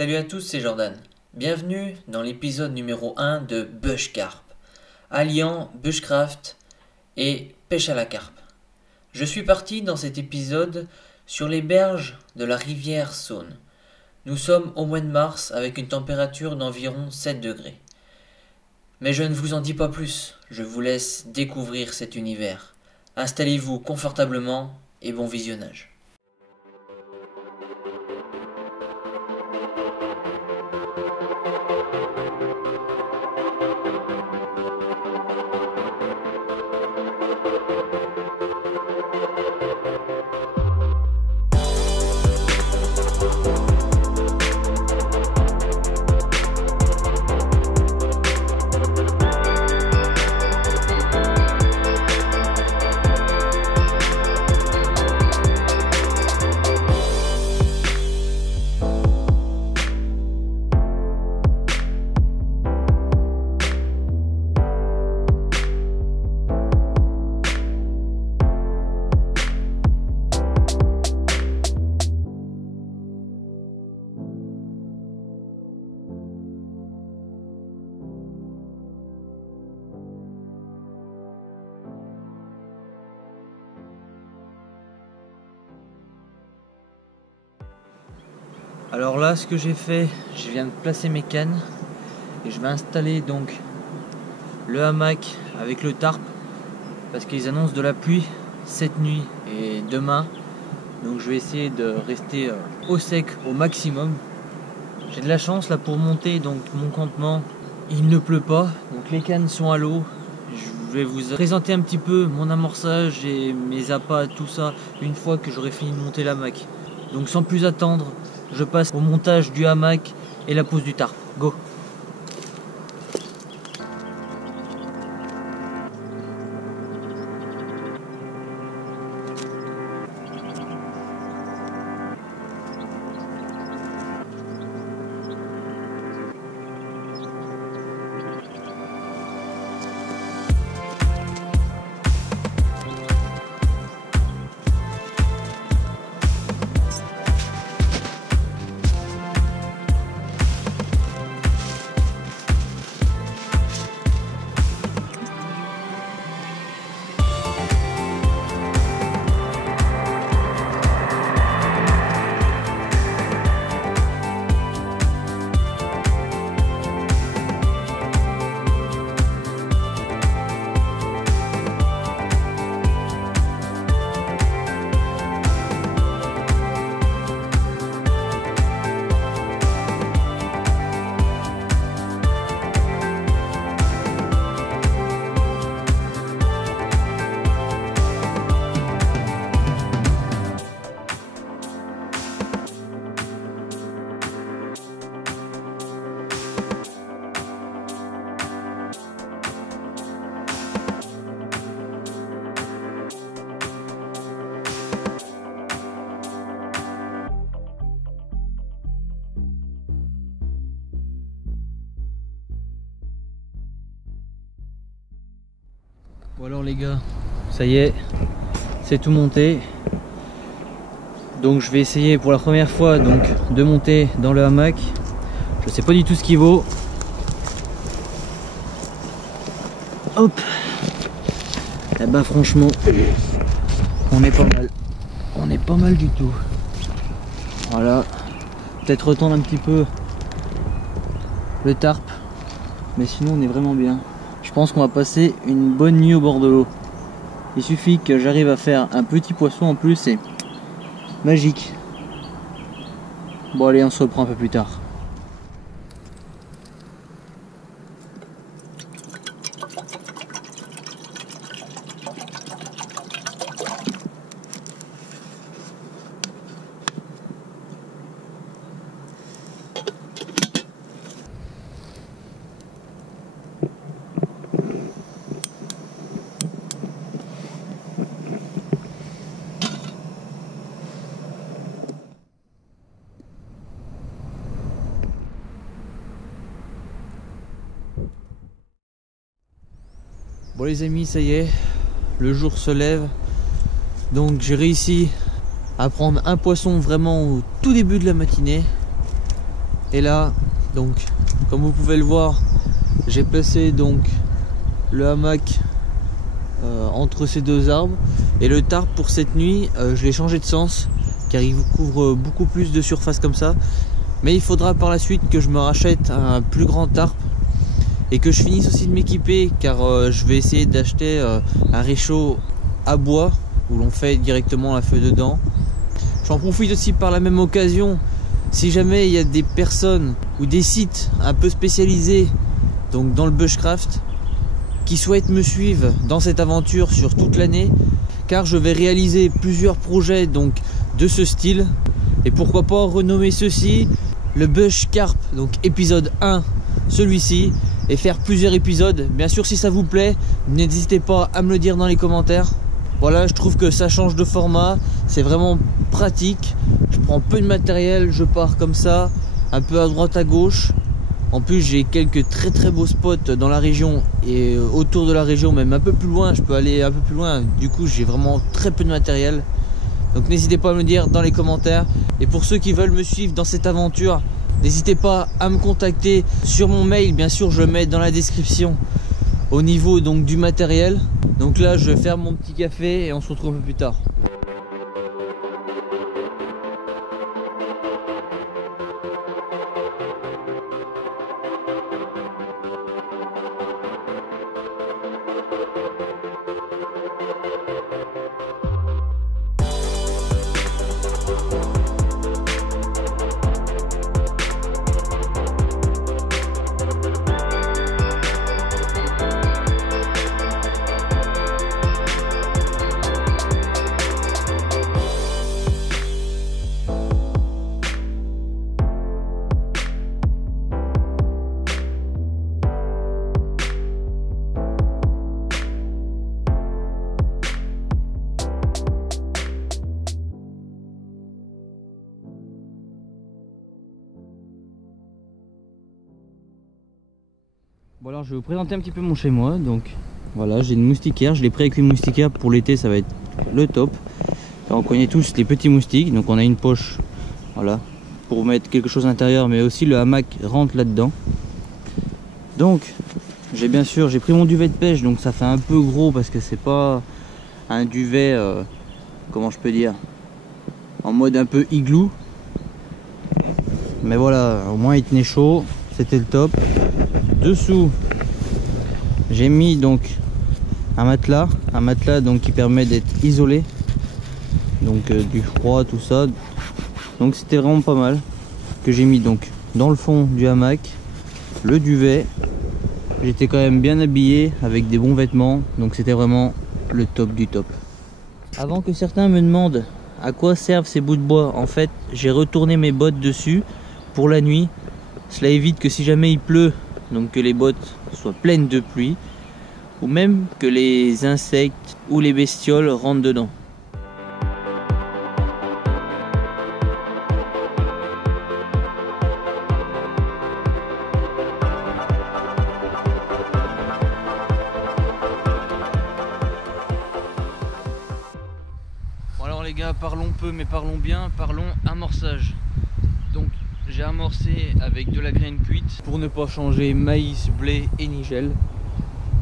Salut à tous, c'est Jordan. Bienvenue dans l'épisode numéro 1 de Bushcarp, alliant bushcraft et pêche à la carpe. Je suis parti dans cet épisode sur les berges de la rivière Saône. Nous sommes au mois de mars avec une température d'environ 7 degrés. Mais je ne vous en dis pas plus, je vous laisse découvrir cet univers. Installez-vous confortablement et bon visionnage. Alors là, ce que j'ai fait, je viens de placer mes cannes et je vais installer donc le hamac avec le tarp parce qu'ils annoncent de la pluie cette nuit et demain. Donc je vais essayer de rester au sec au maximum. J'ai de la chance là pour monter donc mon campement, il ne pleut pas, donc les cannes sont à l'eau. Je vais vous présenter un petit peu mon amorçage et mes appâts, tout ça, une fois que j'aurai fini de monter l'hamac. Donc sans plus attendre, je passe au montage du hamac et la pose du tarp. Go! Bon alors les gars, ça y est, c'est tout monté. Donc je vais essayer pour la première fois donc de monter dans le hamac. Je sais pas du tout ce qu'il vaut. Hop. Et bah franchement, on est pas mal. On est pas mal du tout. Voilà. Peut-être retendre un petit peu le tarp. Mais sinon on est vraiment bien. Je pense qu'on va passer une bonne nuit au bord de l'eau. Il suffit que j'arrive à faire un petit poisson en plus, c'est magique. Bon allez, on se reprend un peu plus tard. Bon les amis, ça y est, le jour se lève. Donc j'ai réussi à prendre un poisson vraiment au tout début de la matinée. Et là, donc, comme vous pouvez le voir, j'ai placé donc le hamac entre ces deux arbres. Et le tarp pour cette nuit, je l'ai changé de sens, car il couvre beaucoup plus de surface comme ça. Mais il faudra par la suite que je me rachète un plus grand tarp et que je finisse aussi de m'équiper, car je vais essayer d'acheter un réchaud à bois où l'on fait directement la feu dedans. J'en profite aussi par la même occasion, si jamais il y a des personnes ou des sites un peu spécialisés donc dans le bushcraft qui souhaitent me suivre dans cette aventure sur toute l'année, car je vais réaliser plusieurs projets donc de ce style, et pourquoi pas renommer ceci le Bush Carp, donc épisode 1 celui-ci, et faire plusieurs épisodes. Bien sûr, si ça vous plaît, n'hésitez pas à me le dire dans les commentaires. Voilà, je trouve que ça change de format, c'est vraiment pratique. Je prends peu de matériel, je pars comme ça, un peu à droite à gauche. En plus, j'ai quelques très beaux spots dans la région et autour de la région, même un peu plus loin, je peux aller un peu plus loin. Du coup, j'ai vraiment très peu de matériel. Donc n'hésitez pas à me le dire dans les commentaires. Et pour ceux qui veulent me suivre dans cette aventure, n'hésitez pas à me contacter sur mon mail. Bien sûr, je le mets dans la description au niveau donc du matériel. Donc là, je vais faire mon petit café et on se retrouve un peu plus tard. Bon, alors je vais vous présenter un petit peu mon chez moi. Donc voilà, j'ai une moustiquaire, je l'ai pris avec une moustiquaire pour l'été, ça va être le top. Alors, on connaît tous les petits moustiques, donc on a une poche, voilà, pour mettre quelque chose à l'intérieur, mais aussi le hamac rentre là-dedans. Donc j'ai bien sûr, j'ai pris mon duvet de pêche, donc ça fait un peu gros parce que c'est pas un duvet, comment je peux dire, en mode un peu igloo. Mais voilà, au moins il tenait chaud, c'était le top. Dessous, j'ai mis donc un matelas donc qui permet d'être isolé, donc du froid, tout ça. Donc c'était vraiment pas mal. Que j'ai mis donc dans le fond du hamac, le duvet. J'étais quand même bien habillé avec des bons vêtements, donc c'était vraiment le top du top. Avant que certains me demandent à quoi servent ces bouts de bois, en fait j'ai retourné mes bottes dessus pour la nuit. Cela évite que si jamais il pleut, donc que les bottes soient pleines de pluie, ou même que les insectes ou les bestioles rentrent dedans. Bon alors les gars, parlons peu mais parlons bien, parlons amorçage. Donc j'ai amorcé avec de la graine cuite pour ne pas changer maïs, blé et nigel.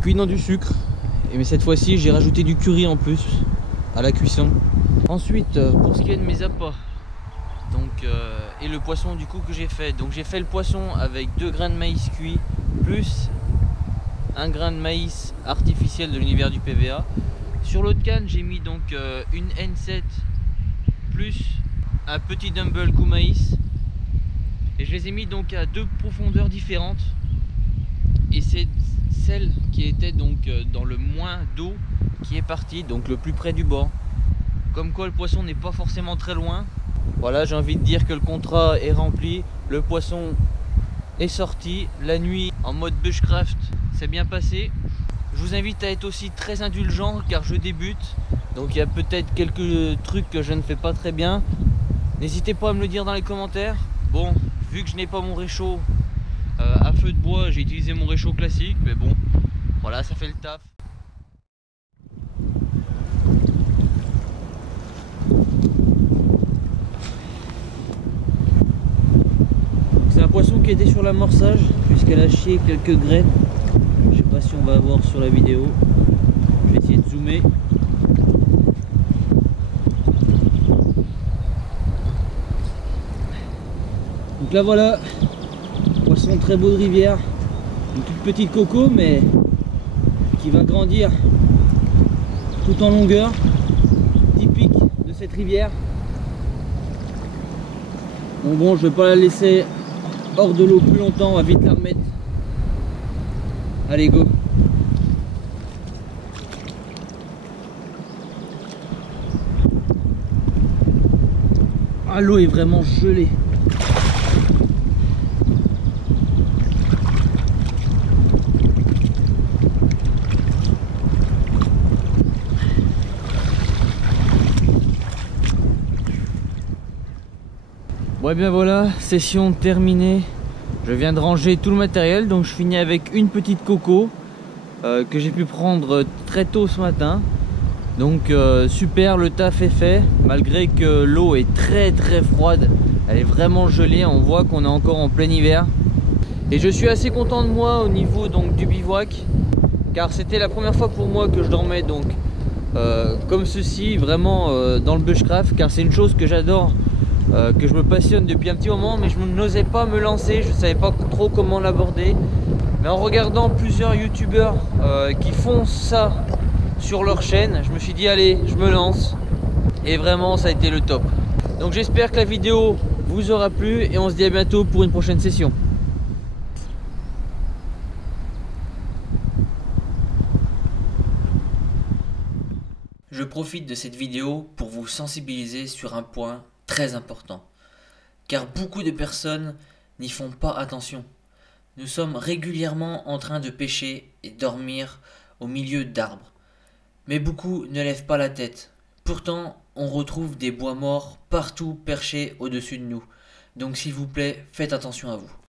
Cuit dans du sucre, mais cette fois-ci j'ai rajouté du curry en plus à la cuisson. Ensuite pour ce qui est de mes appâts, donc et le poisson du coup que j'ai fait. Donc j'ai fait le poisson avec 2 grains de maïs cuit plus un grain de maïs artificiel de l'univers du PVA. Sur l'autre canne j'ai mis donc une N7 plus un petit dumble coup maïs. Et je les ai mis donc à 2 profondeurs différentes. Et c'est celle qui était donc dans le moins d'eau qui est partie, donc le plus près du bord. Comme quoi le poisson n'est pas forcément très loin. Voilà, j'ai envie de dire que le contrat est rempli. Le poisson est sorti. La nuit en mode bushcraft s'est bien passé. Je vous invite à être aussi très indulgent car je débute. Donc il y a peut-être quelques trucs que je ne fais pas très bien. N'hésitez pas à me le dire dans les commentaires. Bon, vu que je n'ai pas mon réchaud à feu de bois, j'ai utilisé mon réchaud classique, mais bon, voilà, ça fait le taf. c'est un poisson qui était sur l'amorçage puisqu'elle a chié quelques graines. Je sais pas si on va voir sur la vidéo. Je vais essayer de zoomer. Donc là voilà, poisson très beau de rivière, une toute petite coco mais qui va grandir tout en longueur, typique de cette rivière. Donc bon, je vais pas la laisser hors de l'eau plus longtemps, on va vite la remettre. Allez, go! Ah, l'eau est vraiment gelée. Ouais, bien voilà, session terminée. Je viens de ranger tout le matériel, donc je finis avec une petite coco que j'ai pu prendre très tôt ce matin. Donc super, le taf est fait, malgré que l'eau est très froide. Elle est vraiment gelée, on voit qu'on est encore en plein hiver. Et je suis assez content de moi au niveau donc du bivouac, car c'était la première fois pour moi que je dormais donc comme ceci, vraiment dans le bushcraft, car c'est une chose que j'adore. Que je me passionne depuis un petit moment, mais je n'osais pas me lancer, je ne savais pas trop comment l'aborder. Mais en regardant plusieurs youtubeurs qui font ça sur leur chaîne, je me suis dit allez, je me lance. Et vraiment ça a été le top. Donc j'espère que la vidéo vous aura plu et on se dit à bientôt pour une prochaine session. Je profite de cette vidéo pour vous sensibiliser sur un point très important, car beaucoup de personnes n'y font pas attention. Nous sommes régulièrement en train de pêcher et dormir au milieu d'arbres, mais beaucoup ne lèvent pas la tête. Pourtant, on retrouve des bois morts partout perchés au-dessus de nous. Donc s'il vous plaît, faites attention à vous.